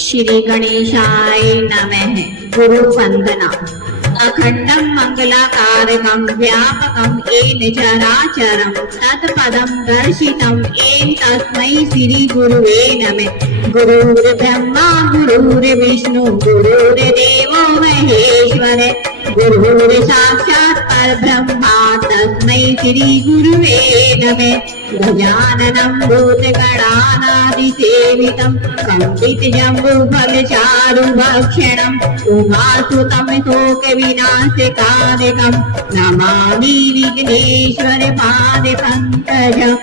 श्री गणेशाय नमः। गुरु वंदना। अखंडं मंगलाकारकं व्यापकं येन चराचरं तत्पदं दर्शितं येन तस्मै श्री गुरुवे नमः। गुरुर्ब्रह्मा गुरुर्विष्णु गुरुर्देवो महेश्वर गुरुर्साक्षात् परब्रह्मा तस्मै श्री गुरुवे नमः। गजाननं भूतगणानादिसेवितं कंपितजम्बूफलचारुभक्षणं उमासुतं शोकविनाशकारकं नमामि विघ्नेश्वर पादपङ्कजम्।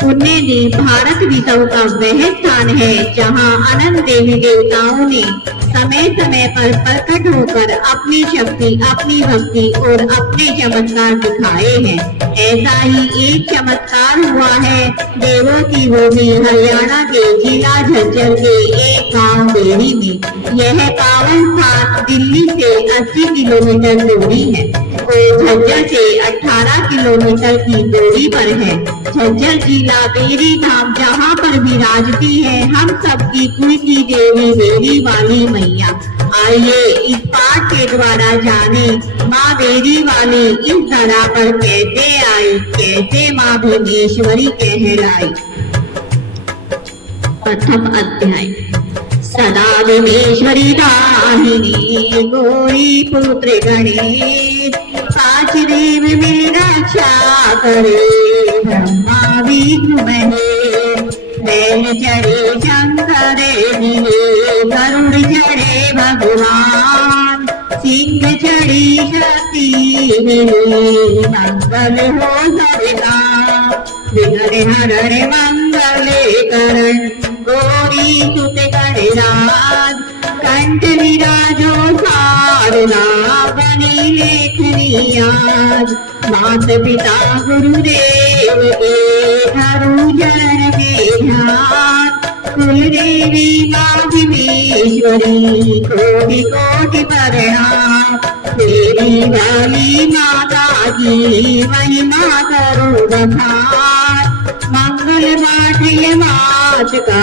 पुण्य भारत विश्व का वह स्थान है जहाँ अनंत देवी देवताओं ने समय समय पर प्रकट होकर अपनी शक्ति, अपनी भक्ति और अपने चमत्कार दिखाए हैं। ऐसा ही एक चमत्कार हुआ है देवों की भूमि हरियाणा के जिला झज्जर के एक गांव बेरी में। यह पावन स्थान दिल्ली से 80 किलोमीटर दूरी है और झज्जर से 18 किलोमीटर की दूरी पर है। झज्जर जिला बेरी धाम जहाँ पर विराजती है हम सबकी कुल की देवी बेरी वाली मैया। आइए इस पाठ के द्वारा जाने माँ बेरी वाली इस धरा पर कैसे आई, कैसे माँ भुवनेश्वरी कहलाई। प्रथम अध्याय। सदा भुवनेश्वरी दाहिनी गौरी पुत्र गणेश पांच देव में रक्षा करे ब्रह्मा विष्णु महेश। बैल चढ़े शंकर मिले गरुड़ चढ़े भगवान सिंह चढ़ी शक्ति मिले मंगल हो सबका विघ्न हरण मंगल करण गौरी सुत गणराज कंठ विराजो सारना बनी लेखनी आज। मात पिता गुरुदेव के धरु जन के ध्यान कुल देवी माँ भुवनेश्वरी कोटि कोटि प्रणाम। तेरी वाली माता की महिमा करो बखान मंगल पाठ ये मात का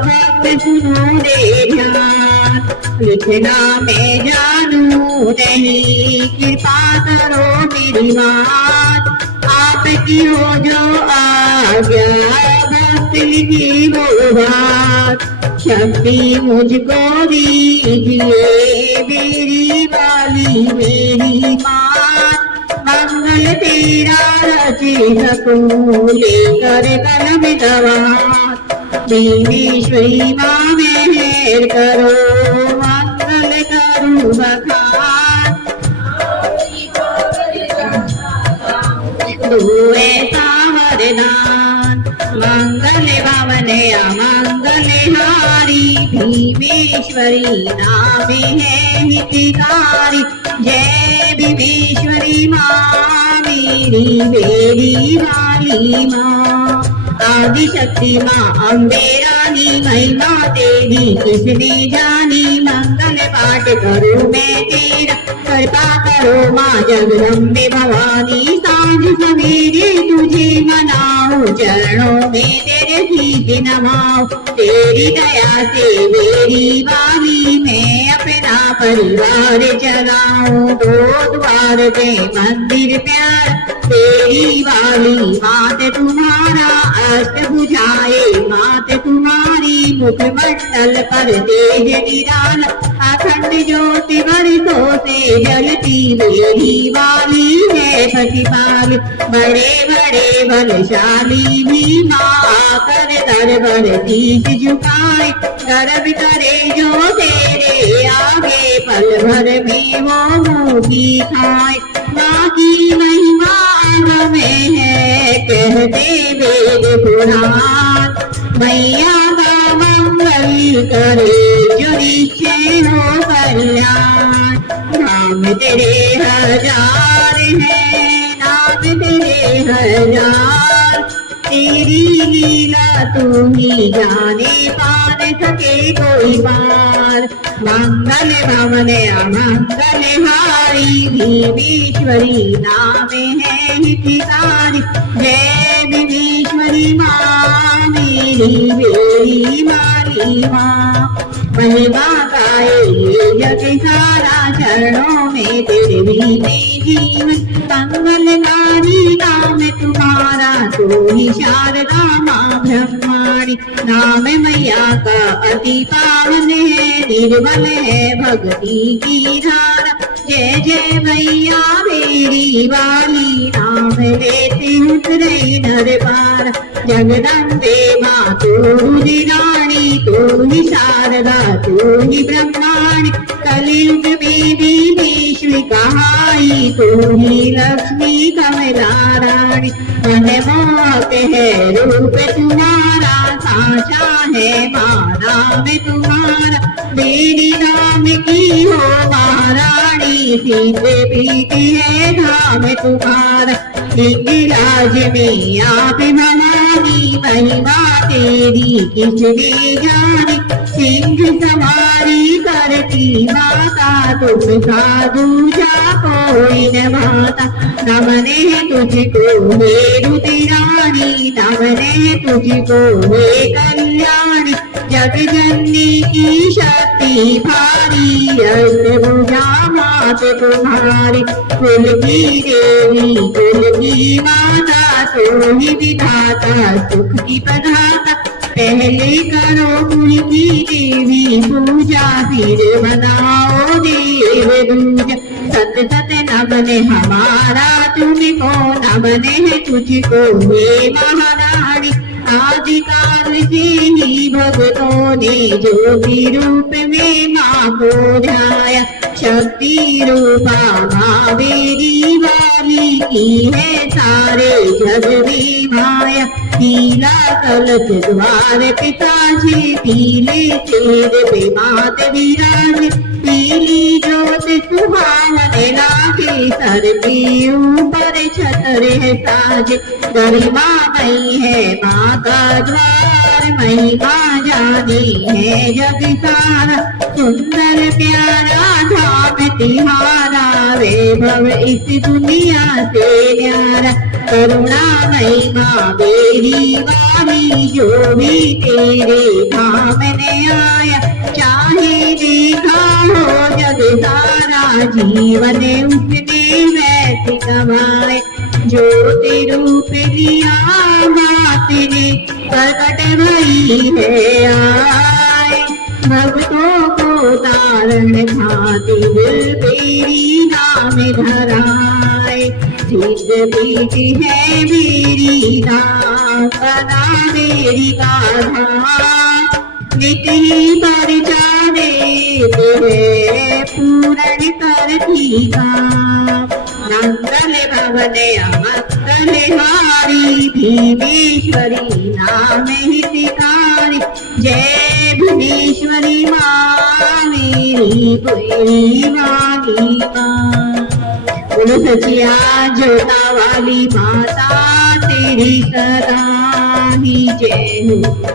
भक्त सुनो रे ध्यान। लिखना मैं जानू नहीं कृपा करो मेरी मात आपकी हो जो आज्ञा भक्त लिखी वो बात। शक्ति मुझको दीजिए मेरी वाली मेरी मात मंगल तेरा रचे सकूं लेकर कलम दवात। भुवनेश्वरी माँ मेहर करो मंगल करूं बखान। तू ऐसा वरदान मंगल भवन अमंगल हारी भुवनेश्वरी नाम है हितकारी। जय भुवनेश्वरी माँ मेरी बेरी वाली माँ। आदि शक्ति माँ अम्बे रानी महिमा तेरी किसने जानी। मंगल पाठ करूं मैं तेरा कृपा करो माँ जगदम्बे भवानी। सांझ सवेरे तुझे मनाऊं चरणों में तेरे शीश नमाऊं। तेरी दया से मेरी वाली मैं अपना परिवार चलाऊं। दो द्वार पे मंदिर प्यार तेरी वाली मात तुम्हारा अष्ट बुझाए मात तुम्हारी मुखमंडल पर तेज निराला अखंड ज्योति बरसों से जलती मेरी वाली है प्रतिपाल। बड़े बड़े बलशाली भी माँ कर दरबार शीश झुकाए गर्व करे जो तेरे आगे पल भर में वो मुँह खाए। माँ की महिमा में है कहते वेद पुराण। मैया का मंगल करे जो निश्चय हो कल्याण। नाम तेरे हजार है नाम तेरे हजार तेरी लीला तू ही जाने, पार सके कोई पार। मंगल भवन अमंगल हारी, भीमेश्वरी नाम है हितकारी। जय भीमेश्वरी माँ मेरी मेरी माली माँ। महिमा गाए ये जग सारा, चरणों में तेरे बीते जीवन। मंगलकारी नाम तुम्हारा, तू ही शारदा माँ ब्रह्माणी। नाम मैया का अति पावन है, निर्मल है भक्ति की धारा। जय जय मैया मेरी वाली, नाम लेते उतरे नर पार। जगदम्बे माँ तू ही रानी, तू ही शारदा तू ही ब्रह्माणी। कलयुग में भीमेश्वरी कहाई, तू ही लक्ष्मी कमला रानी। मन मोहक है रूप तुम्हारा, साचा है माँ नाम तुम्हारा। मेरी नाम की हो महारानी, सीधे पीती है धाम तुम्हारा। हिंगलाज में आप भवानी, महिमा तेरी किसने जानी। सिंह सवारी करती माता, तुम साधु जा कोई न माता। नमने तुझको हे रुद्राणी, नमने तुझको हे कल्याणी। जग जननी की शक्ति भारी, अष्टभुजा मात तुम्हारी। कुल की देवी कुल की माता, तू ही विधाता सुख की प्रदाता। पहले करो कुल की देवी पूजा, फिर बनाओ देव दूजा। सत सत नमने हमारा तुमको, नमने तुझको हे महारानी। आदिकाल से ही भक्तों ने ज्योति रूप में माँ को ध्याया। शक्ति रूपा माँ मेरी वाली, की है सारे जग में माया। पीला कलश द्वार पिताजी, पीले शेर पे मात विराज। पीली ज्योत सुहावन लागे, सर के ऊपर छतर है साजे। गरिमा मई है माँ का द्वार, महिमा जानी है जग सारा। सुंदर प्यारा धाम तिहारा, वैभव इस दुनिया से न्यारा। करुणामयी माँ मेरी वाली, जो भी तेरे धाम में आया। चाहे देखा हो जग सारा, जीवन उसने वैसे कमाए। ज्योति रूप लिया मात ने, प्रकट भई है आए। भक्तों को तारण खातिर तेरी नाम धराए। सिद्ध पीठ है मेरी नाम, बना मेरी गाथा। नित ही परिचा देते है, पूर्ण करती काम। मंगल भवन अमंगल हारी, भीमेश्वरी नाम हितकारी। जय भीमेश्वरी माँ मेरी कोई मागी माँ। बोलो सचिया जोता वाली माता, तेरी सदा ही जय हो।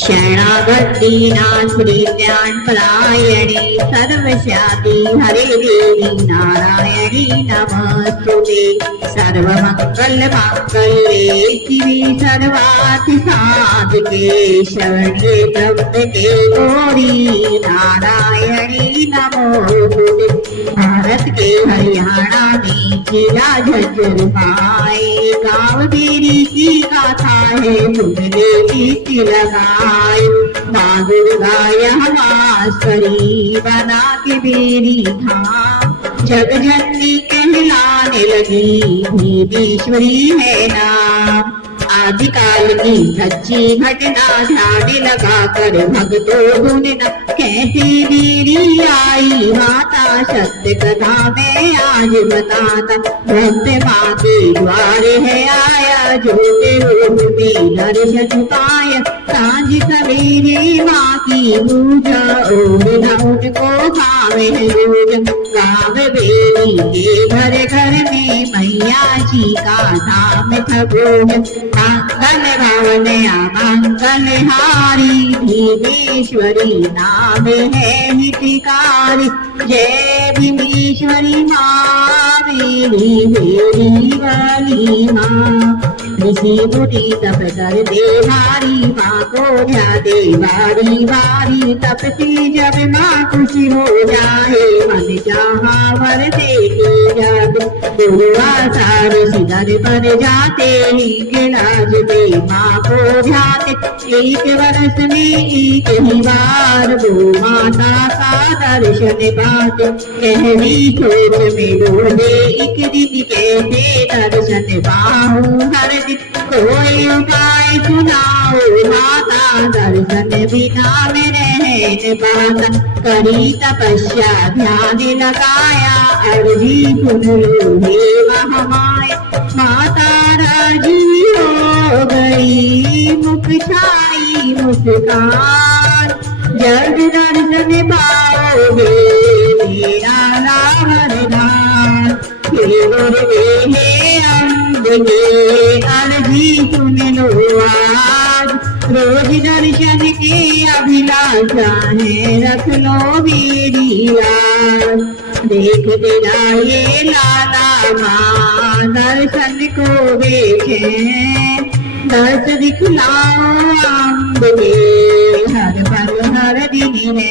शरणागति नाथ ज्ञान परायणी, सर्वस्याति हरे देवी नारायणी नमस्तुते। सर्वमंगल मांगल्ये शिवे सर्वार्थ साधके, शरण्ये त्र्यंबके गौरी नारायणी नमोस्तुते। भारत के हरियाणा में जिला झज्जर माए, गाँव देरी की गाथा है, मुझे गीत लगाए। माँ दुर्गा यमाश्वरी, बना के बेरी धाम। जग जननी कहलाने लगी, भीमेश्वरी है नाम। आदिकाल की सच्ची घटना ध्यान लगा कर भक्तों गुणना। कैसे देरी आई माता, सत्य कथा में आज बताता। भक्त माँ के द्वार है आया, जो रूप में दर्शन पाया। सांझ सवेरे माँ की पूजा, ओढ़ना उनको भावे रोज। गाँव बेड़ी के घर घर में मैया जी का नाम खगोल मंगल भवन अमंगल हारी भीमेश्वरी नाम है हितकारी जय भीमेश्वरी माँ मेरी मेरी वाली माँ ऋषि मुनि तप कर दे भारी माँ को ध्याते बारी बारी तप की जब माँ खुशी हो जाए मन चाहा वर देते जाते दुर्वासा ऋषि दर पर जाते ही गिलाज दे माँ को ध्याते एक वर्ष में एक ही बार वो माता का दर्शन पाते कहवी सोच में डोले एक दिन कैसे दर्शन पाऊं हर दिन कोई उपाय सुनाओ माता दर्शन बिना में रहने पाता करी तपस्या ध्यान लगाया अर्जी सुन लो हे महामाया माता राजी हो गई मुख छाई मुस्कान जल्द दर्शन पाओगे मेरा रावरदान हे गुरुवे हे अम्बिके अर्जी सुन लो आज रोज दर्शन की अभिलाषा है रख लो मेरी लाज देख तेरा ये लाला माँ दर्शन को देखे दर्श दिखलाओ अम्बिके हर पल हर दिन है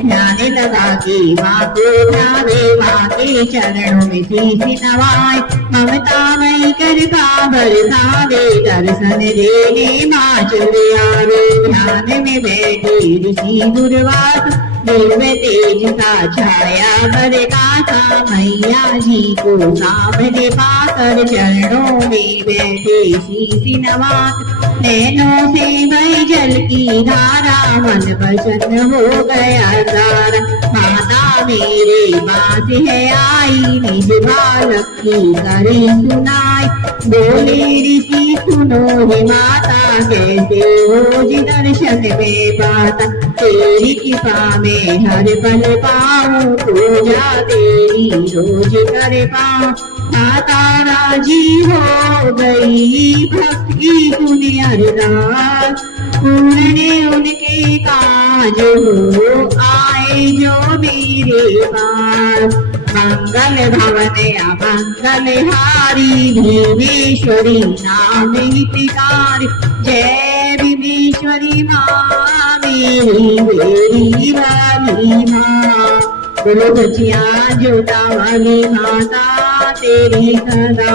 ध्यान लगा के माँ को ध्यावे माँ के चरणों में शीश नवाए ममता मई कृपा बरसावे दर्शन देने माँ चले आवे ध्यान में बैठे ऋषि दुर्वासा दिव्य तेज का छाया बरसाता मैया जी को सामने पाकर चरणों में बैठे शीश नवात नैनों से बही जल की धारा मन प्रसन्न हो गया सारा माता मेरे पास है आई निज बालक की करे सुनाई बोले ऋषि सुनो हे माता कैसे रोज दर्शन में पाता तेरी कृपा में हर पल पाऊं पूजा तेरी रोज कर पाऊं माता राजी हो गई भक्त की सुनी अरदास पूर्ण उनके काज हो आए जो मेरे पास मंगल भवन अमंगल हारी भीमेश्वरी नाम हितकारी जय भीमेश्वरी माँ मेरी मेरी वाली माँ बोलो बचिया जोता वाली माता तेरी सदा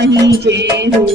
ही जय हो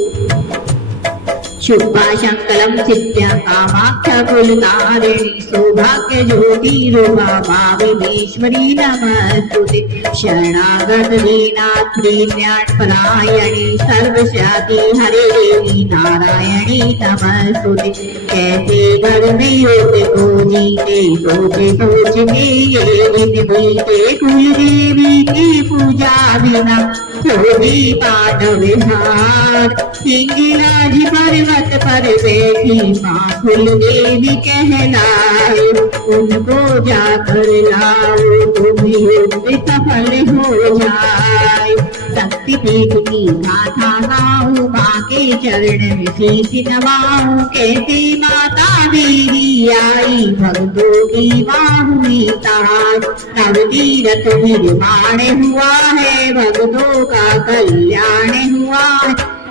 शुभाशंकलम सिद्ध्या कामाख्या कुलतारिणी सौभाग्य ज्योति रूपा भीमेश्वरी नमस्तुते शरणागत दीनाथ दीन्याटपरायणी सर्वस्याति हरे देवी नारायणी नमस्तुते कैसे घर में होते को जीते सोचे सोच में ये दिन बीते कुल देवी की पूजा बिना होगी पाठ विहार हिंगलाज पर्वत पर बैठी माँ कुल देवी कहलाए उनको जाकर लाओ तुम्हें सफल हो जाए शक्तिपीठ की गाथा गाऊं माँ के चरण में शीश नवाऊं कैसे माता मेरी आई भक्तों की माँ हुई ताज नव तीरथ निर्माण हुआ है भक्तों का कल्याण हुआ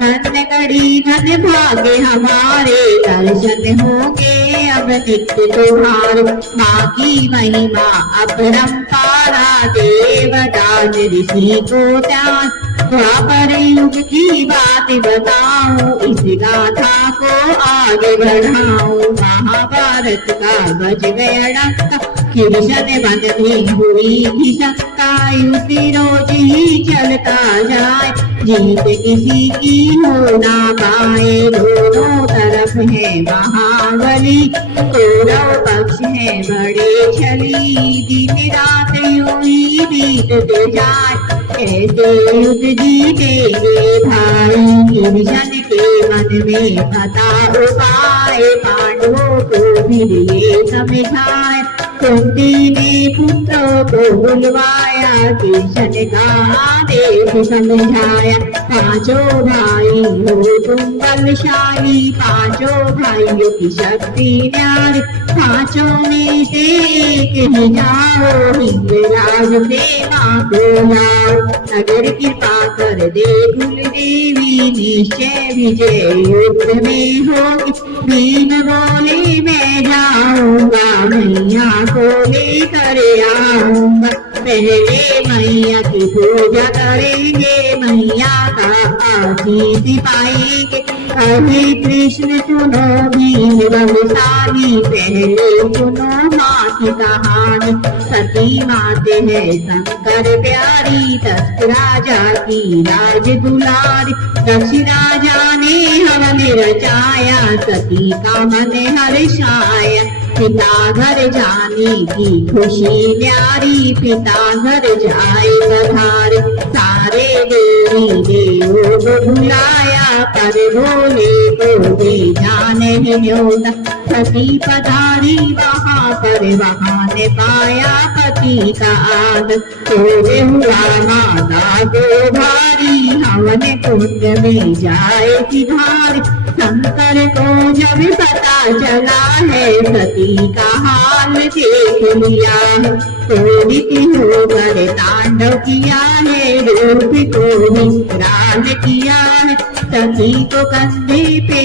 धन्य कड़ी धन्य भाग्य हमारे दर्शन होंगे अब नित्य तुम्हारे माँ की महिमा अपरंपारा देवदास ऋषि को त्याग द्वापर युग की बात बताऊं इस गाथा को आगे बढ़ाऊं महाभारत का बज गया डंका कृष्ण बंदी हुई थी शंका उसी रोज ही चलता जाए जीत किसी की हो ना पाए दोनों तरफ है महाबली कौरव पक्ष है बड़े छली दिन रात यूं ही बीतते जाए ऐसे युद्ध जीतेंगे भाई कृष्ण के मन में पता उपाय पांडवों को फिर ये समझाए कुंती ने पुत्रों को बुलवाया, कृष्ण का आदेश समझाया। पांचों भाई हो तुम बलशाली, पांचों भाइयों की शक्ति न्यारी, पांचों में से एक ही जाओ, हिंगलाज प्रेमा को लाओ। अगर कृपा कर दे कुल देवी, निश्चय विजय युद्ध में होगी। भीम बोले मैं जाऊंगा, मैया को लेकर आऊंगा। पहले मैया की पूजा करेंगे, मैया का आशीष पाएंगे। अभी कृष्ण सुनो भीम बलशाली, पहले सुनो माँ की कहानी। सती माते है शंकर प्यारी, दक्ष राजा की राज दुलारी। दक्ष राजा ने हवन रचाया, सती का मन हर्षाया। पिता घर जाने की खुशी न्यारी, पिता घर जाए पधारे। सारे देवी देवों को बुलाया, पर भोले को भी जाने न्योता। सती पधारी वहाँ पर, वहाँ ने पाया पति का आदर। तो हुआ माता को भारी, हवन कुंड में जाए कि भारी। शंकर को जब पता चला है, सती का हाल देख लिया है। क्रोधित होकर तांडव किया है, रूप को विकराल किया है। सती को कंधे पे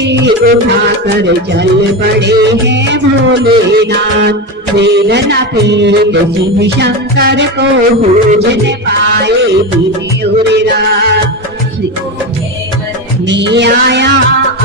उठाकर चल पड़े हैं भोलेनाथ। वेदना पीड़ित शिव शंकर को भोजन पाए दिन और रात। ने आया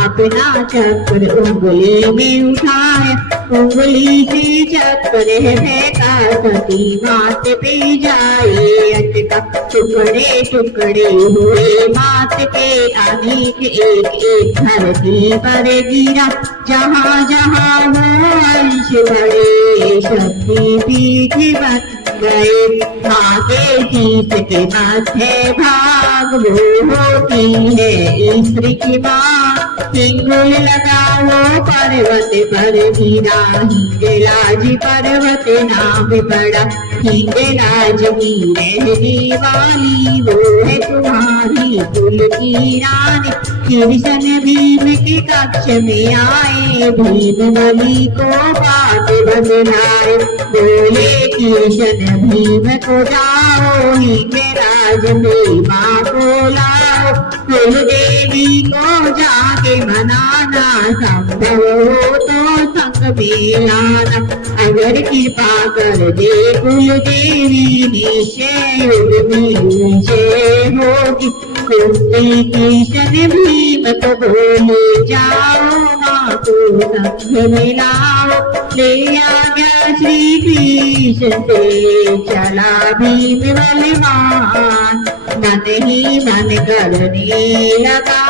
अपना चक्र उंगली में उठाया, उंगली से चक्र फेंका, सती मात पे जाए अटका। टुकड़े टुकड़े हुए मात के अनेक, एक एक धरती पर गिरा। जहाँ जहाँ वो अंश पड़े, शक्ति पीठ बन गए। माँ के शीश के माथे भाग, वो होती है स्त्री की माँ। हिंगुल लगाओ पर्वत पर गिरा, हिंगलाज पर्वत नाम पड़ा। हिंगलाज की रहने वाली, वो है तुम्हारी कुल की रानी। कृष्ण भीम के कक्ष में आए, भीम बलि को बात बदलाए। बोले कृष्ण भीम को जाओ, हिंगलाज में माँ को लाओ। कुल देवी को जाके मनाना, संभव हो तो संग में आना। अगर कृपा कर दे कुल देवी, निश्चय विजय होगी। कुंती कृष्ण भीम को बोले जाओ, माँ को संग मिलाओ। ले आज्ञा श्री कृष्ण से, चला भीम बलवान। मन ही मन करने लगा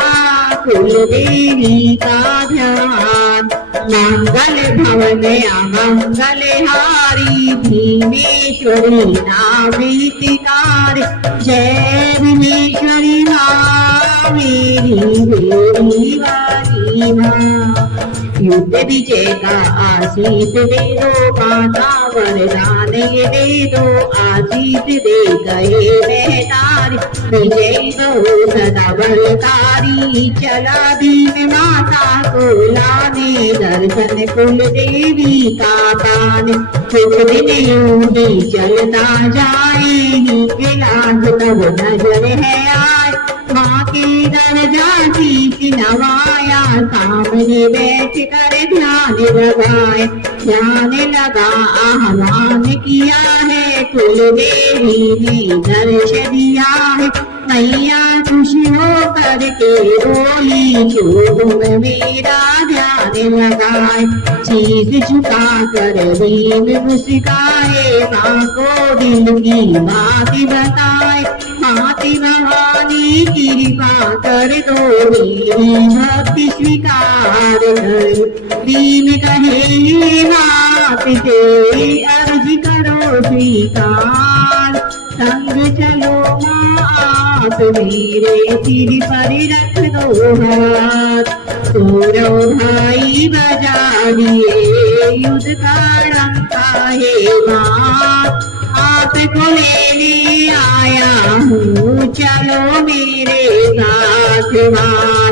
कुल देवी का ध्यान। मंगल भवन अमंगल हारी, भीमेश्वरी नामितिकारी। जय भीमेश्वरी माँ, मेरी मेरी वाली माँ। युद्ध विजय का आशीष दे दो, माता वरदान ये दे दो। आशीष दे गए महतारी, विजय हो सदा बलकारी। चला भीम माता को लाने, दर्शन कुल देवी का पाने। कुछ दिन यूं ही चलता जाए, हिंगलाज तब नजर है आए। माँ के दरजा की नवाया, सामने बैठ कर ध्यान लगाए। ध्यान लगा आह्वान किया है, कुल देवी ने दर्श दिया है। मैया खुशी हो करके बोली, जो तुम मेरा ध्यान लगाए। शीश झुका कर भीम मुस्काए, माँ को दिल की बात बताए। माती भवानी कृपा कर दो, मेरी भक्ति स्वीकार कर। भीम कहे हाथ तेरी अर्ज करो स्वीकार। संग चलो माँ आप मेरे, सिर पर रख दो हाथ। कौरव भाई बजा दिए युद्ध का डंका है माँ, आपको लेने आया हूँ, चलो मेरे साथ माँ,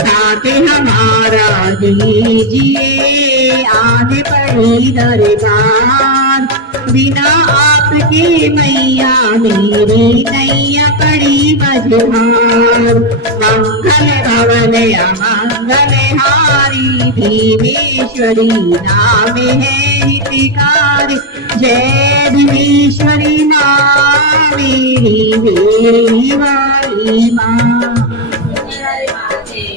साथ हमारा दीजिए, आगे पड़ी दरबार, बिना आपके मैया मेरी नैया पड़ी मझधार। मंगल भवन अमंगल हारी, भीमेश्वरी नाम है हितकारी, जय भीमेश्वरी माँ मेरी मेरी वाली माँ।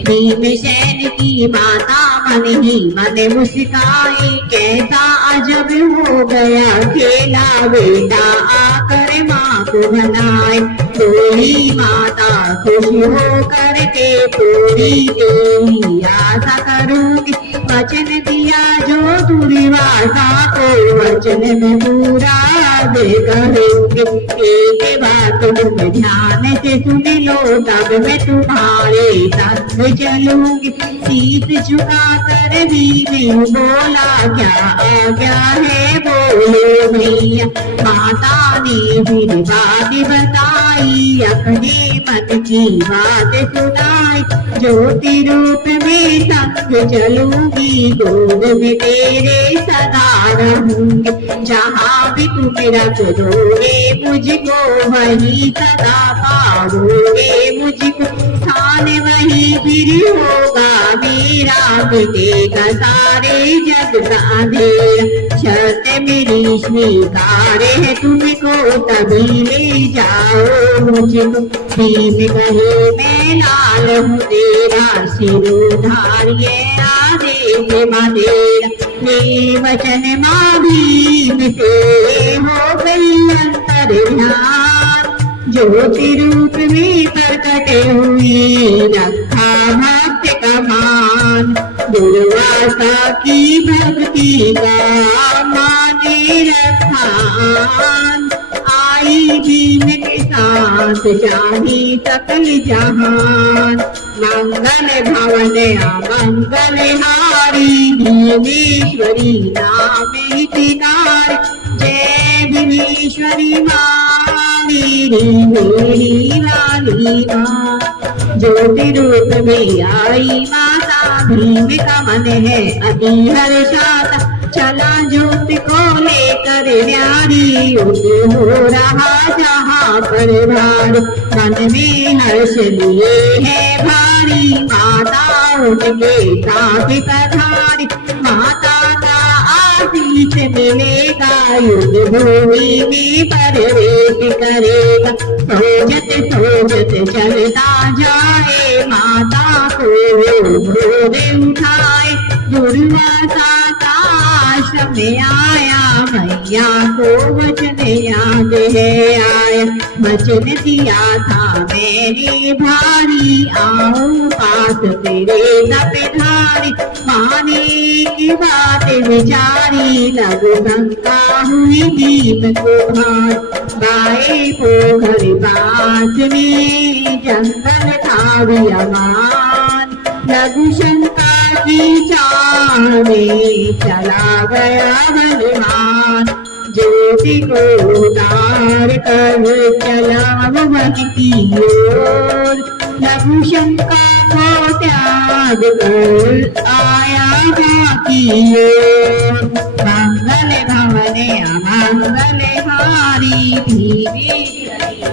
भीमसेन की माता मन ही मन मुस्काई, कैसा अजब हो गया खेला, बेटा आकर माँ को मनाए, बोली माता खुश हो करके पूरी तेरी आशा करूंगी, वचन दिया जो दुर्वासा को वचन में पूरा दे करूंगी, एक बात तुम ध्यान से सुन लो, तब मैं तुम्हारे संग चलूंगी। शीश झुका कर भी मैं बोला, क्या आज्ञा है बोलो भैया, माता ने फिर बात बताई, अपने मन की बात सुनाई, ज्योति रूप में संग चलूंगी, गोद में तेरे सदा रहूंगी, जहाँ भी तुम रख दोगे मुझको, वही सदा पाओगे मुझको, स्थान वही फिर होगा मेरा, मिटेगा सारे जग का अंधेरा, शर्त मेरी स्वीकार है तुमको, तभी ले जाओ मुझको, भीम कहे मैं लाल हूँ तेरा, सिरोधार्य आदेश माँ तेरा, ये वचन माँ भीम से हो गई अंतर ध्यान, ज्योति रूप में प्रकट हुई, रखा भक्त का मान, दुर्वासा की भक्ति का माने रखान, आई भीम के साथ जानी सकल जहान, मंगल भवन अमंगल हारी, भीमेश्वरी नाम हितकारी, जय भीमेश्वरी माँ मेरी मेरी लाली माँ। ज्योति रूप में आई माता, भीम का मन है अति हर्षाता, चला ज्योति को लेकर न्यारी, युद्ध हो रहा जहाँ पर भारी, मन में हर्ष लिए है भारी, माता उनके साथ पधारी, माता का आशीष मिलेगा, युद्ध भूमि में प्रवेश करेगा, सोचत सोचत चलता जाए, माता को गोद उठाए, दुर्वासा का आश्रम में आया, मैया को वचन याद है आया, वचन दिया था मेरे भारी, आऊं पास तेरे दपधारी, माने की बात विचारी, लघु शंका हुई भीम को भार, बाए पोखर पास में जंगल था वियमान, लघु शंका की चाल में चला गया बलवान, ज्योति को उतार कर चला वन की ओर, लघु शंका को त्याग कर आया बाकी ओर, मंगल भवन अमंगल हारी, भीमेश्वरी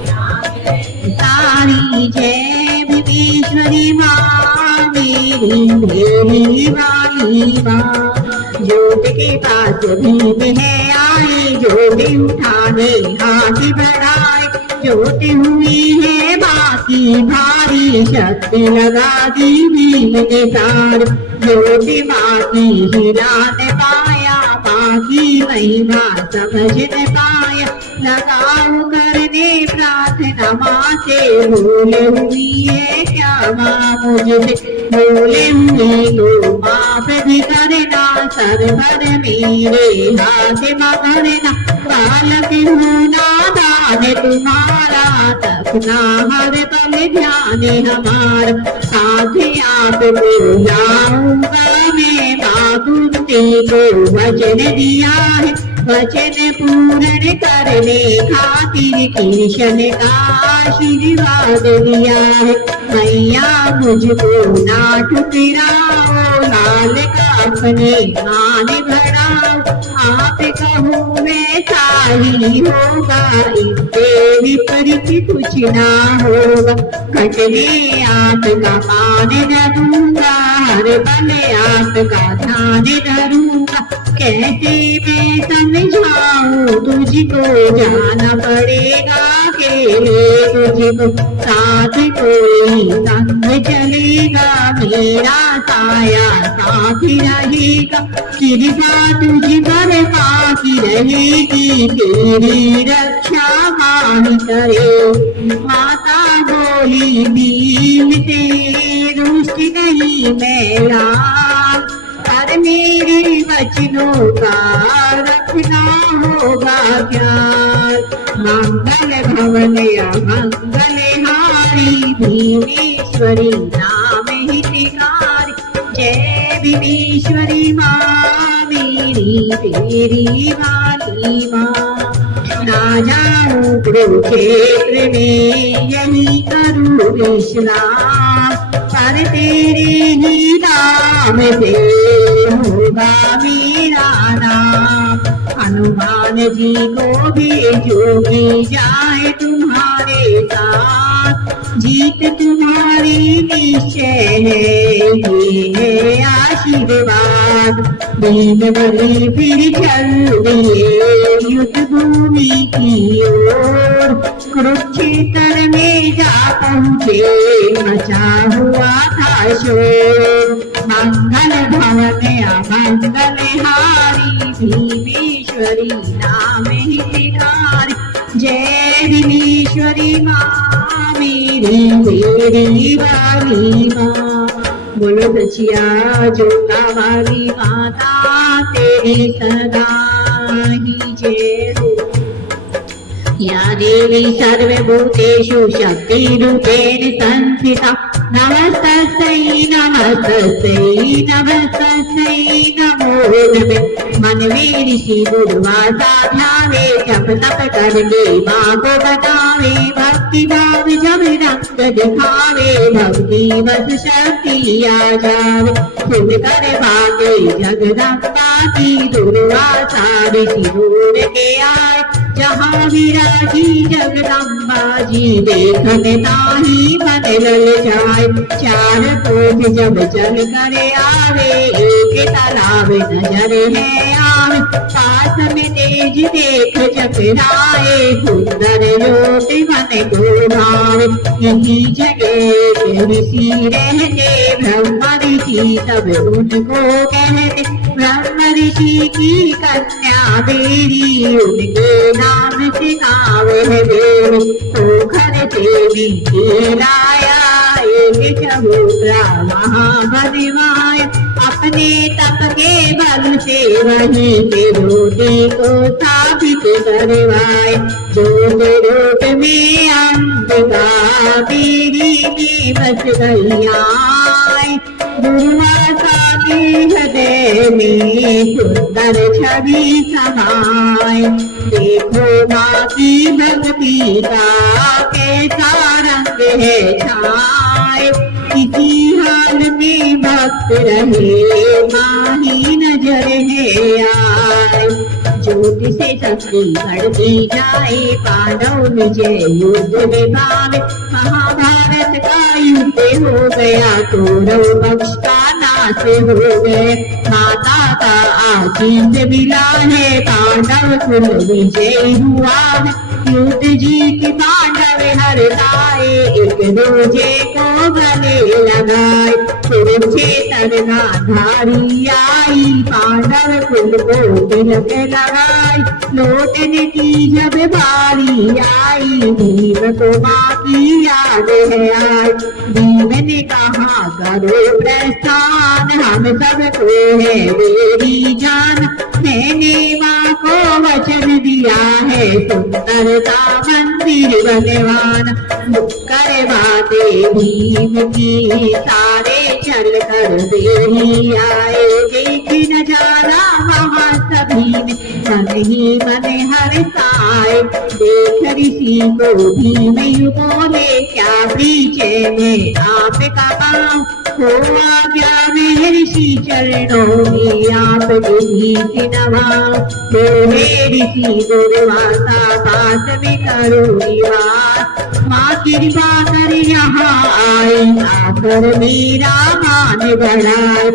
तारी, जय भीमेश्वरी माँ मेरी मेरी वाली माँ। ज्योति के पास भीम है आए, ज्योति उठाने हाथ बढ़ाए, ज्योति हुई है बाकी भारी, शक्ति लगा दी भीम ने सार, ज्योति बाकी हिला न पाया, बाकी महिमा समझ न पाया, लगाओ करने प्रार्थना माँ से, भूल हुई है क्या माँ मुझसे, भूले हुए तो माफ भी करना, सरभर मेरे हाथ मगरना, बालक होना दान तुम्हारा, तपना हर पल ध्यान हमारा, साथ आप को जाऊंगा मैं का कुंती को वचन दिया है, वचन पूर्ण करने खातिर कृष्ण का आशीर्वाद दिया है। मैया मुझको ना ठुकराओ, लाल का अपने मान बढ़ाओ, आप कहूँ वैसा ही होगा, इससे विपरीत कुछ ना होगा। कटने आपका मान न दूंगा, हर पल आपका ध्यान धरूंगा, कैसे मैं समझाऊं तुझको, जाना पड़ेगा अकेले तुझको, साथ कोई संग चलेगा, मेरा साया साथ रहेगा, कृपा तुझ पर बाकी रहेगी, तेरी रक्षा माही करे। माता बोली भीम से रुष्ट नहीं मैं लाल, पर मेरे वचनों का रखना होगा ख्याल। मंगल भवन मंगल हारी, भीमेश्वरी नाम हितकारी, जय भीमेश्वरी माँ मेरी तेरी वाली माँ। ना जाऊं कुरुक्षेत्र में यही करूं विश्राम, पर तेरे ही नाम से होगा मेरा नाम। हनुमान जी को भेजोगे जाए तुम्हारे साथ, जीत तुम्हारी निश्चय है ये है आशीर्वाद। दिन भरी फिर चल दिए युद्ध भूमि की ओर, कुरुक्षेत्र में जा पहुँचे मचा हुआ था शोर। मंगल भवन मंगल हारी, भीमेश्वरी नाम हितकारी, जय भीमेश्वरी माँ मेरी तेरी वाली माँ। बोलो सचिया जोगा वाली माता तेरी सदा ही जय हो। या देवी सर्वभूतेषु शक्तिरूपेण संस्थिता, नमस्तस्यै नमस्तस्यै नमस्तस्यै नमो नमः। मन में ऋषि दुर्वासा ध्यावे, जप तप करके माँ को बतावे, भक्ति भाव जब रंग दिखावे, भक्ति बस शक्ति आ जावे। सुन कर भागे जगदम्बा की, दुर्वासा ऋषि दूर के आए, जहाँ विराजी जगदम्बा जी, देखने ताही मन लल जाए। चार कोस जब चल कर आवे, एक तालाब नजर है आवे, पास में तेज देख चकराए, सुंदर लोक मन को भावे। यही जगह ऋषि रहते, ब्रह्म ऋषि तब उनको कहते, ब्रह्म ऋषि की कन्या मेरी, उनके नाम से गावे है देवी। तो घर देवी के लाया एक चबूतरा महाबलवाया, अपने तप के बल से वही के रोटी को साबित करवाए। जोत रूप में अंबिका तेरी में बस गई आए, दुर्वासा के हृदय में सुंदर छवि समाए। देखो माँ की भक्ति का कैसा रंग है छाए, किसी हाल में भक्त रहे माँ ही नजर है आए। ज्योति से शक्ति बढ़ती जाए, पांडव विजय युद्ध में पावे, महाभारत का युद्ध हो गया, कौरव पक्ष का नाश हो गए। माता का आशीष मिला है, पांडव कुल विजय हुआ है, युद्ध जीत पांडव हर लाए, एक दूजे को गले लगाए। कुरुक्षेत्र धारी आई, पांडव कुल को तिलक लगाई, लौटने की जब बारी आई, भीम को माँ की याद है आई। भीम ने कहा करो प्रस्थान, हम सबको है मेरी जान, मैंने माँ को वचन दिया है, सुंदरता मंदिर बनवाना। करवाते भीम की सारे चल कर देरी आए, देख नजारा वहाँ सभी में मन ही मन हर्षाए। देख ऋषि को भी मैं बोले, क्या पीछे में आपका पाँव हो आज्ञा में ऋषि चरणों में आपके भीति नवाओ। हे ऋषि दुर्वासा बात में करो निवास, माँ कृपा कर यहाँ आए, आकर मेरा मान बढ़ाए।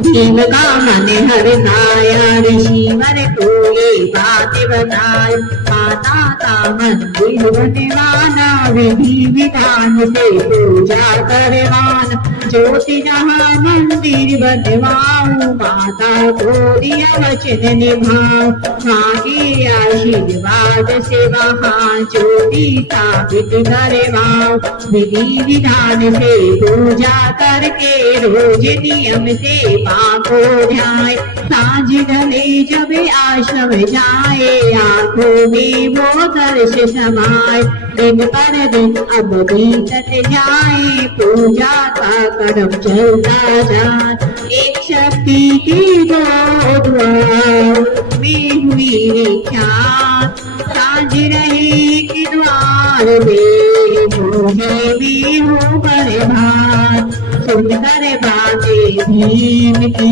भीम का मन हर्षाया, ऋषि मन को ये बात बताए। माता का मंदिर बनवाना, विधि विधान से पूजा करवाना, ज्योति जहाँ मंदिर बनवाऊं, माता को दिया वचन निभाऊं। माँ के आशीर्वाद से वहाँ ज्योति स्थापित करवाऊं, विधि विधान से पूजा करके रोज नियम से माँ को ध्याए। सांझ ढले जब आश्रम जाए, आंखों में वो दर्श समाए। दिन पर दिन अब बीतत जाए, पूजा का क्रम चलता जाए। एक शक्ति की गोद में हुई विख्यात, सांझ रहे कि द्वार में मुझे भी हो बर्बाद। सुनकर बातें भीम की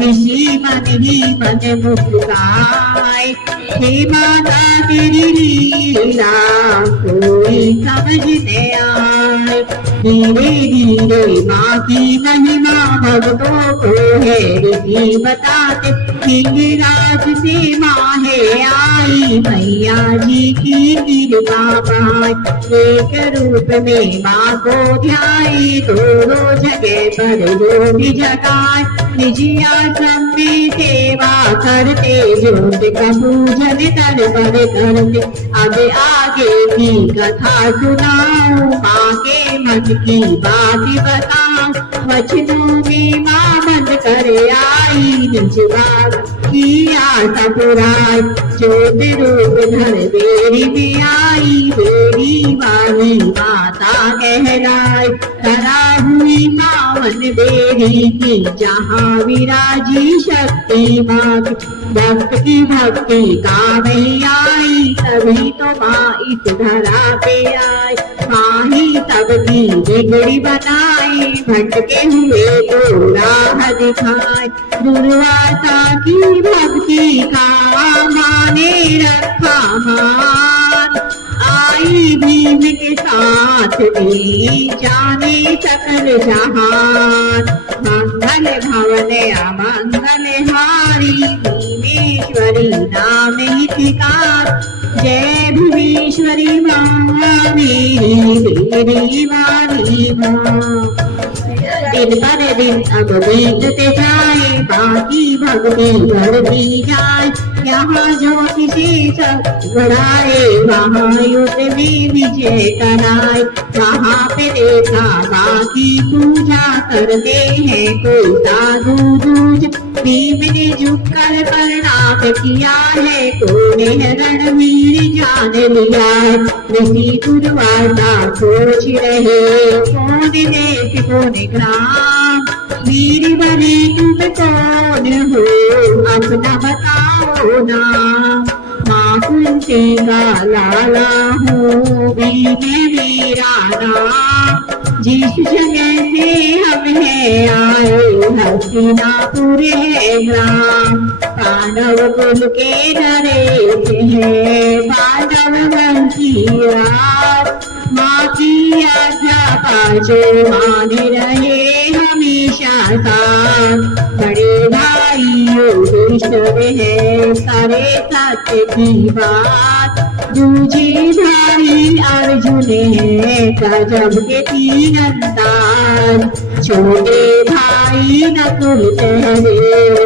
ऋषि मन ही मन मुस्काए। हे माता तेरी लीला कोई समझ न आए। धीरे धीरे माँ की महिमा भक्तों को है ऋषि बताते, हिंगराज से माँ है आई, मैया जी की कृपा पाए। एक रूप में माँ को ध्याए, दोनों जगह पर योग जगाए। निज आश्रम में सेवा करते, ज्योत का पूजन तर पर करते। अब आगे की कथा सुनाओ, माँ के मन की बात बताओ। वचनों में माँ बंद कर आई, निज बात की आशा पुराई। ज्योत रूप धर देरी में आई, देरी वाली माता कहलाई। करा हुई पावन देरी की, जहाँ विराजी शक्ति माँ। भक्त की भक्ति काम ही आई, तभी तो माँ इस धरा पे आई। माँ ही सबकी बिगड़ी बनाई, भटके हुए को राह दिखाए। दुर्वासा की भक्ति का माने रखा मान, आई भीम के साथ में जाने सकल जहान। मंगल भवन अमंगल हारी, भीमेश्वरी नाम हितकार। जय भीमेश्वरी माँ मेरी वाली माँ। दिन पर दिन अब बीतते जाए, बाकी भक्ति बढ़ती जाए। यहाँ ज्योति से सब बढ़ाए, वहाँ युद्ध में विजय कराए। वहाँ पे देखा बाकी पूजा करते हैं कोई साधु दूज। भीम ने झुककर प्रणाम किया है, कोने रणवीर जान लिया है। ऋषि दुर्वासा सोच रहे, कौन देश कौन ग्राम। वीर बने तुम कौन हो, अपना बताओ नाम। माँ कुंती का लाला हूँ, भीम मेरा नाम। जिस जगह से हम है आए, हस्तिनापुर है ग्राम। पांडव कुल के नरेश है, पांडव वंशी राज। माँ की आज्ञा पाछे माने रहे हमेशा साथ। बड़े भाई युधिष्ठिर है, सारे सत्य की बात। दूजे भाई अर्जुन है, गजब के तीरंदाज। छोटे भाई नकुल पहले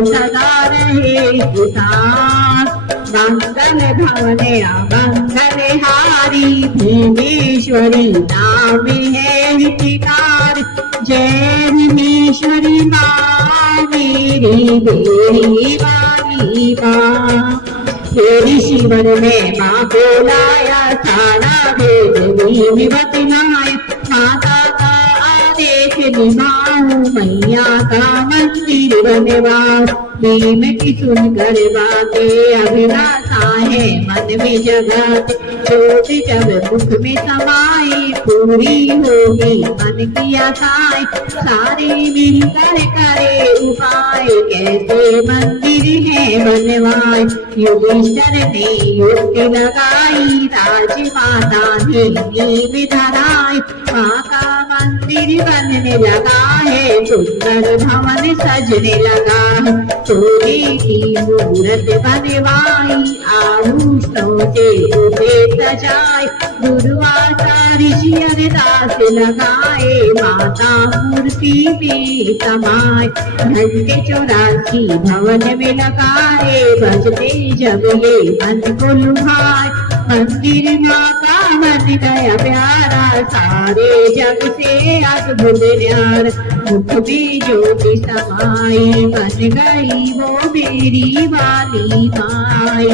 सदा रहे साथ। मंगल भवन अमंगल हारी, भीमेश्वरी नाम है हितकार। जय भीमेश्वरी माँ मेरी बेरी वाली माँ। तेरी शिवन में माँ को लाया, सारा वेद भीम बतनाया। माता का आदेश निभाऊं मैया का मंदिर बनवाऊं। भीम की सुनकर बातें अभिलाषा है मन में जगाते, जोत जब मुख में समाई पूरी होगी मन की आशाएं। सारे मिलकर करे उपाय कैसे मंदिर है बनवाए। युधिष्ठिर ने युक्ति लगाई राजमाता ने नींव धराई। माँ का मंदिर बनने लगा है सुंदर भवन सजने लगा है। सोने की मूरत बनवाई आभूषणों से उसे सजाए। दुर्वासा ऋषि अरदास लगाए माता मूर्ति में समाए। घंटे 84 भवन में लगाए बजते जब ये मन को लुभाए। मंदिर माँ का बन गया प्यारा सारे जग से अद्भुत न्यारा। मुख में ज्योति समाई बन गई वो मेरी वाली माई।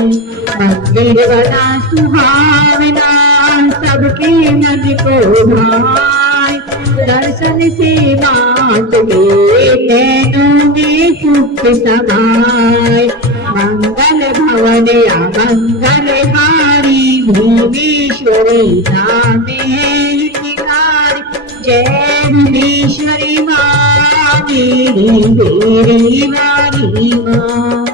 मंदिर बना सुहावना सबके मन को भाए। दर्शन से बात के नैनों में सुख समाए। मंगल भवन या मंगल हारी भुवनेश्वरी धाम है हितकारी। जय भुवनेश्वरी माँ मेरी मेरी वाली माँ।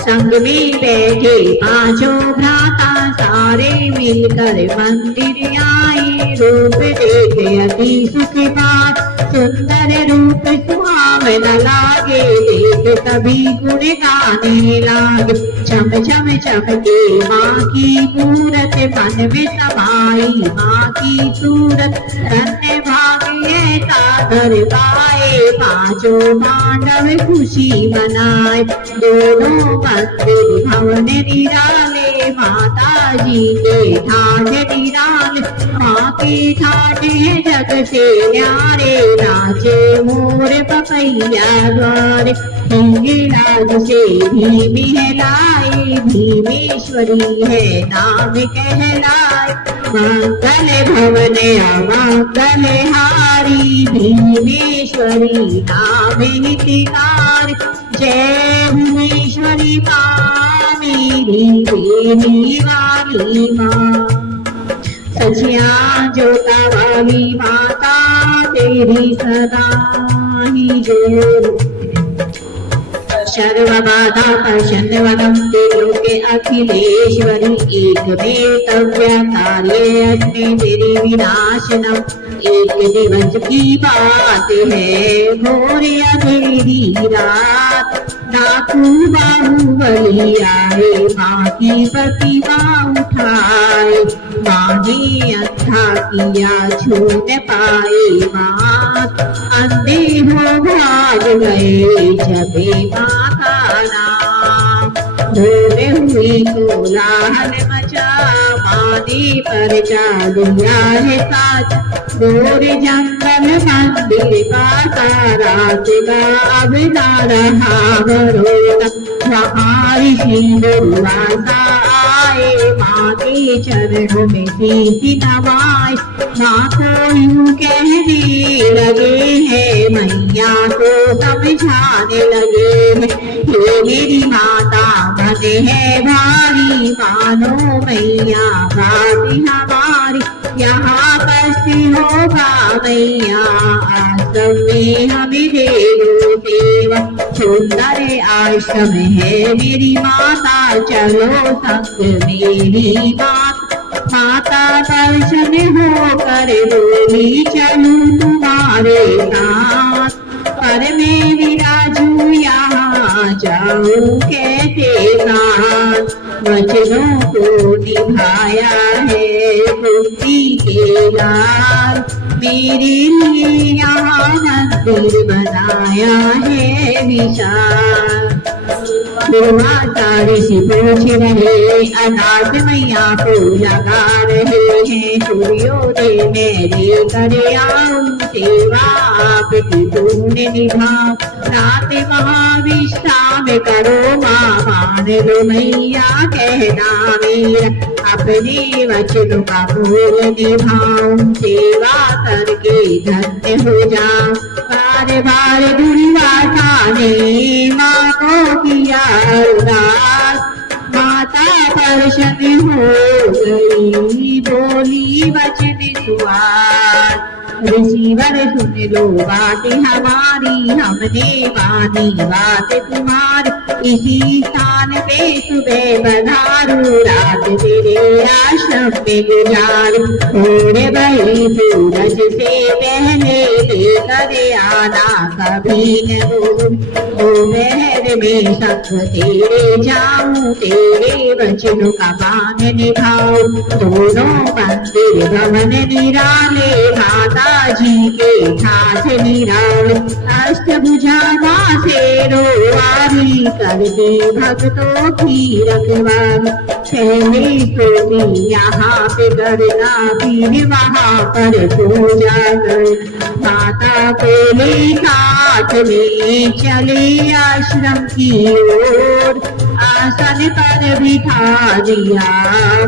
संग में बैठे पांचों भ्राता सारे मिलकर मंदिर आए। रूप देखे अति सुख पाए सुंदर रूप सुहावना लागे। देख सभी गुण गाने लागे। चम चम चमके माँ की मूरत मन में समाई। माँ की सूरत धन्य भाग्य ऐसा घर पाए। पांचों पांडव खुशी मनाए। दोनों मंदिर भवन निराले माता जी के ठाठ निराले। माँ के ठाठ जग से न्यारे नाचे मोर पपैया द्वारे। हिंगलाज से भीम कहलाए भीमेश्वरी है नाम कहलाए। मंगल भवन अमंगल हारी भीमेश्वरी नाम हितकारी। जय भुवनेश्वरी माँ मेरी मेरी वाली माँ। सचिया जोता वाली माता तेरी सदा ही जय। सर्वबाधा प्रसन्न वदन्ति लोके अखिलेश्वरी। एक वेतव्य कार्ये अस्मि मेरी विनाशनम। एक दिवस की बात है घोर अंधेरी रात। डाकू बाहुबली आए माँ की प्रतिमा उठाए। माँ ने अंधा किया छू न पाए माँ। अंधे हो भाग गए जबे माँ का नाम। धोने हुई कोलाहल मचा माँ ने परचा दिया है साथ। दूर जंगल मंदिर का सारा सिला अब ना रहा भरोसा। वहाँ ऋषि दुर्वासा आए माँ के चरणों में शीश नवाए। माँ को यूं कहने लगे हैं मैया को समझाने लगे हैं। ये मेरी माता मन है भारी मानो मैया बात हमारी। यहाँ बस्ती होगा मैया आश्रम में हमें दे दो सेवा। सुंदर आश्रम है मेरी माता चलो संग मेरी माता। माता दर्शन हो कर बोली चलूं तुम्हारे साथ। पर मैं विराजू यहाँ जाऊं कैसे साथ। वचनों को निभाया है मुक्ति के लाल। मेरे लिए यहाँ मंदिर बनाया है विशाल। माता ऋषि पूछ रहे अनाथ मैया को लगा रहे हैं। सूर्योदय में लेकर आऊं सेवा आपकी तुमने निभाओ। रात महाविश्राम करो माँ मान लो मैया कहना मेरा। अपने वचन का मूल निभाओ, सेवा करके धन्य हो जाओ। बार बार दुर्वासा ने माँ को किया उदास, माता परशन हो गई, बोली वचन सुहास। ऋषिवर सुन लो बात हमारी, हमने मानी बात तुम्हारी। इसी स्थान पे सुबह पधारो, रात तेरे आश्रम में गुजारो। थोड़े भाई सूरज से पहले लेकर आना कभी न भूल, दोपहर में सब तेरे जाऊं, तेरे वचनों का मान निभाओ। दोनों मंदिर भवन निराले, माता जी के ठाठ निराले। अष्टभुजा माँ से रोवारी, करके भक्तों की रखवाली। पहले तो यहाँ पे करना, फिर वहाँ पर पूजा कर। माता को ले साथ में चले आश्रम की ओर, आसन पर बिठा दिया,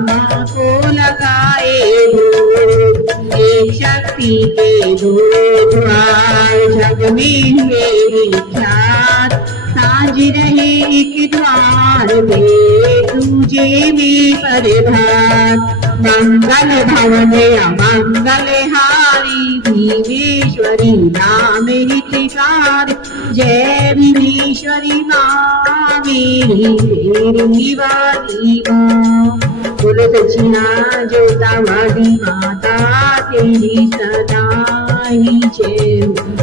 माँ को लगाए दूर। एक शक्ति के दो द्वार, जग में हुए विख्यात। साझ रहे एक द्वार पे, दूजे में प्रभात। मंगल भवन अमंगल हारी, भीमेश्वरी नाम हितकारी। जय भीमेश्वरी माँ मेरी, मेरी वाली माँ। बोलो सच्चिना जोतावादी माता तेरी सदा ही जय हो।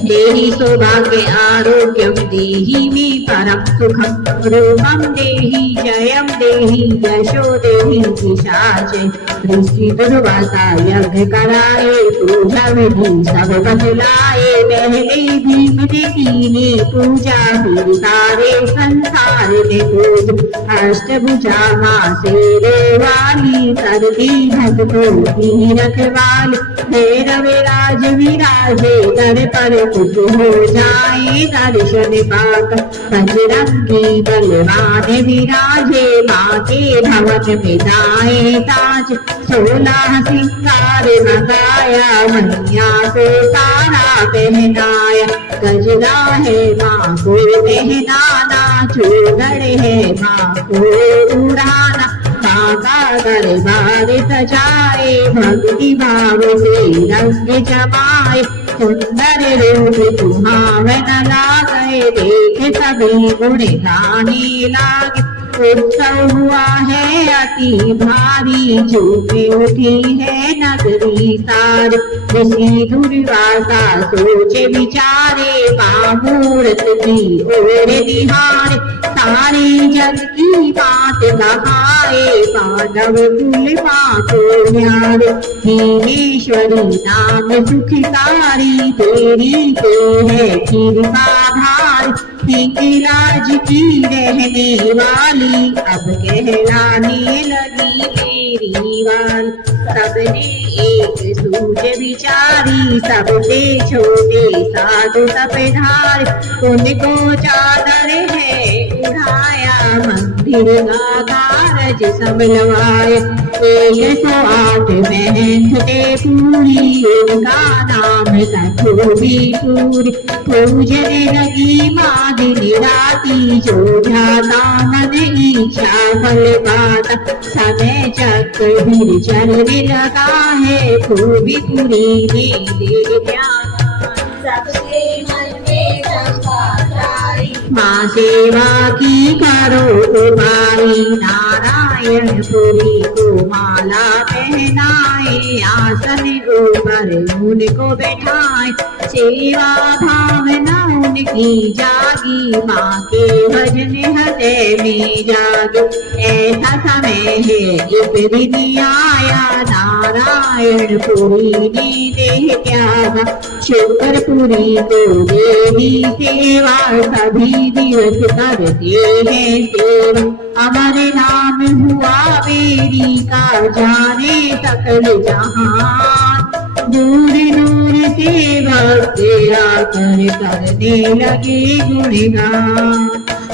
देहि सौभाग्य आरोग्यम, देहि मे परम सुखम। रूपम देहि जयम देहि, यशो देहि पिशाचे। ऋषि दुर्वासा यज्ञ कराए, पूजा विधि सब बतलाए। पहले भीम ने कीने पूजा, फिर सारे संसार ने पूज। अष्टभुजा माँ शेरे वाली, करती भक्तों की रखवाली। भैरव राज विराजे दर पर, खुश हो जाए दर्शन पाक। बजरंगी बलवान विराजे, माँ के भवन में दाए ताज। 16 सिंगार लगाया, मैया को सारा पहनाया। गजरा है माँ को पहनाना, चूड़र है माँ को उड़ाना। माता दरबार सजाए, भक्ति भाव से रंग जमाए। सुंदर रूप सुहावना लागे, देख सभी गुण गाने लागे। उत्सव हुआ है अति भारी, झूमे उठी है नगरी सारी। ऋषि दुर्वासा सोचे विचारे, माँ मूरत की ओर निहारे। सारी जग की बात कहाए, पांडव कुल माँ को न्यारे। भीमेश्वरी नाम सुखकारी, तेरी को है कृपा भारी। हिंगलाज की रहने वाली, अब कहलाने लगी मेरी वाली। सबने एक सूझ विचारी, सबसे छोटे साधु तपधारी। उनको चादर है उठाया, मंदिर का कारज संभलवाया। 108 बहन थे पूरी, उनका नाम सखोबी पूरी। पूजन लगी माँ दिन राती, जो ध्याता मन इच्छा फल पाता। समय चक्र फिर चलने लगा है, खूबी पूरी दे ध्यान। सबके मन में शंका सारी, माँ सेवा की करो तुम्हारी। नारायण पुरी को माला पहनाए, आसन ऊपर उनको बैठाए। सेवा भावना उनकी जागी, माँ के भजन हृदय में जागे। ऐसा समय है एक दिन आया, नारायण पुरी ने देह त्यागा। शुक्रपुरी को देवी सेवा, सभी दिवस करते हैं सेवा। अमर नाम हुआ बेरी का, जाने सकल जहान। दूर दूर से भक्त आकर करने लगे गुणगान।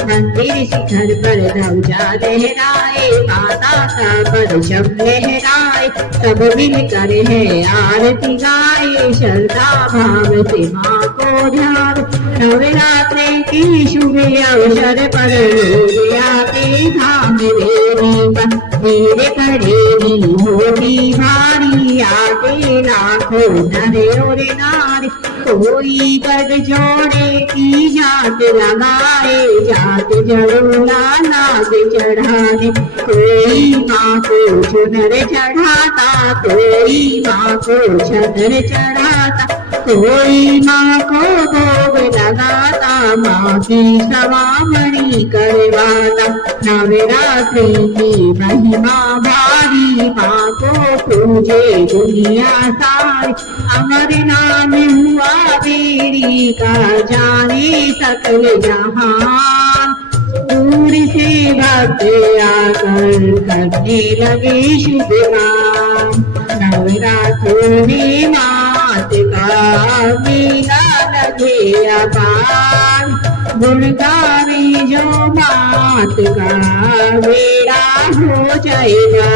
मंदिर शिखर पर ध्वजा लहराए, माता का परचम लहराए, सब मिलकर है आरती गाए, श्रद्धा भाव से माँ को ध्यान। नवरात्रि की शुभ अवसर पर लोग आते धाम देवी मंदिर खड़े होती भारी, आते लाखों नर और नारी, कोई गढ़ जोड़े की जात लगाए, जात जरूला नाग चढ़ाने, कोई माँ को चुनर चढ़ाता, कोई माँ को छतर चढ़ाता, कोई माँ को भोग लगाता, माँ की सवामणी करवाता। नवरात्रि की महिमा भारी, माँ को पूजे दुनिया सारी, अमर नाम हुआ बेड़ी का जाने सकल जहान। दूर से भक्त आकर करने लगे शुभ काम, नवरात्रों में मात का मेला लगे अपार, गुण गावे जो मात का बेड़ा हो जाएगा।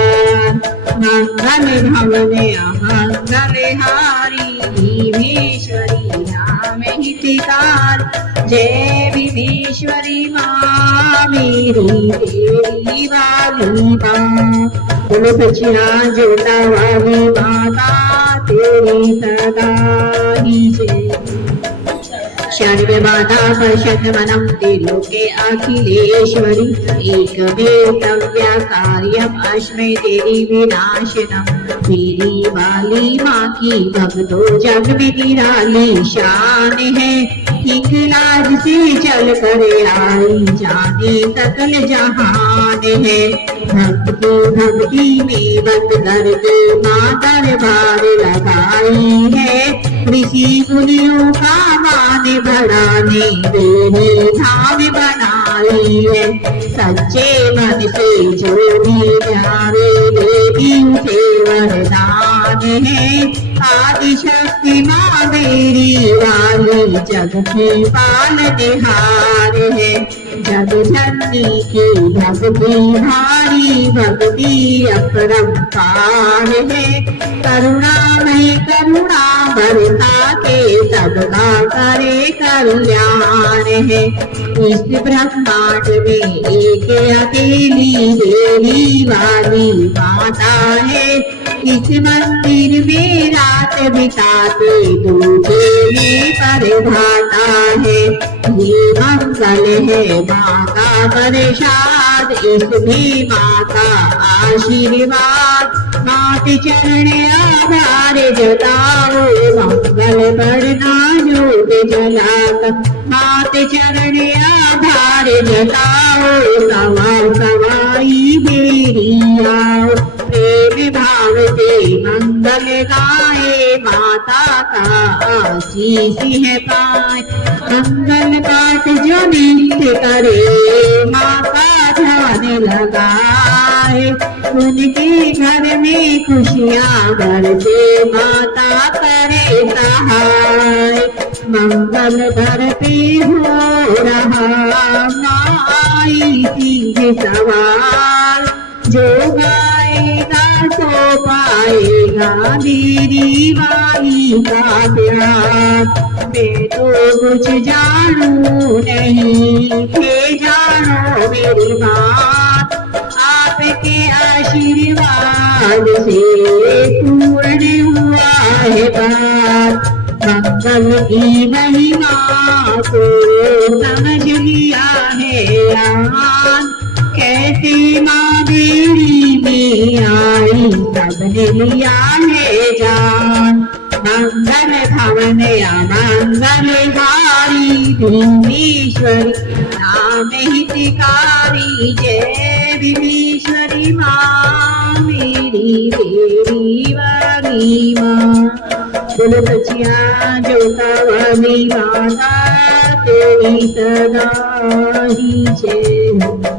मंगल भवन अमंगल हारी, भीमेश्वरी नाम हितकारी, जय भीमेश्वरी माँ मेरी तेरी वाली माँ। बोलो सचिया जोता वाली माता तेरी सदा ही जय। शर्व बाधा कर्षण मनम त्रिलोके अखिलेश्वरी, एकमेतव्या कार्यम अस्मै तेरी विनाशनम। तेरी वाली माँ की भक्तों जग में निराली शान है, एक लाज से चल कर आई जाने सकल जहान है। भक्त को भक्ति में बंद करके माँ दरबार लगाई है, ऋषि मुनियों का मान बढ़ाने देवी धाम बनाई है। सच्चे मन से जो भी जावे देवी से वरदान है, आदि शक्ति माँ मेरी वाली जग की पालनहार है। जग जननी की भक्ति भारी, भक्ति अपरंपार है। करुणा में करुणा बरसा के सबका करे कल्याण है। इस ब्रह्मांड में एक अकेली देवी वाली माता है, इस मंदिर में रात बिताते दूजे में परिभाता है। ये मंगल है माँ का प्रसाद, इसमें माँ का आशीर्वाद। मात चरण आधार जताओ, मंगल बढ़ना जोत जलाता। मात चरण आधार जताओ, सवा सवाई मेरी आओ। प्रेम भाव से मंगल गाए, माता का आशीष है पाए। मंगल पाठ जो नित्य करे, माँ का ध्यान लगाए। उनके घर में खुशियाँ बरसे, माता करे सहाय। मंगल धरती हो रहा, माई सिंह सवार। जो गाएगा सो पाएगा मेरी वाली का प्यार। मैं तो कुछ जानू नहीं, हे जानो मेरी बात। आपके आशीर्वाद से पूर्ण हुआ है बात। मंगल की महिमा को समझ लिया है यान, कैसे माँ बेड़ी में आई सबने लिया है जान। मंगल भवन अमंगल हारी, भीमेश्वरी नाम हितकारी। जय भीमेश्वरी माँ मेरी तेरी वाली माँ। बोलो सचिया जोता वाली माता तेरी सदा ही जय।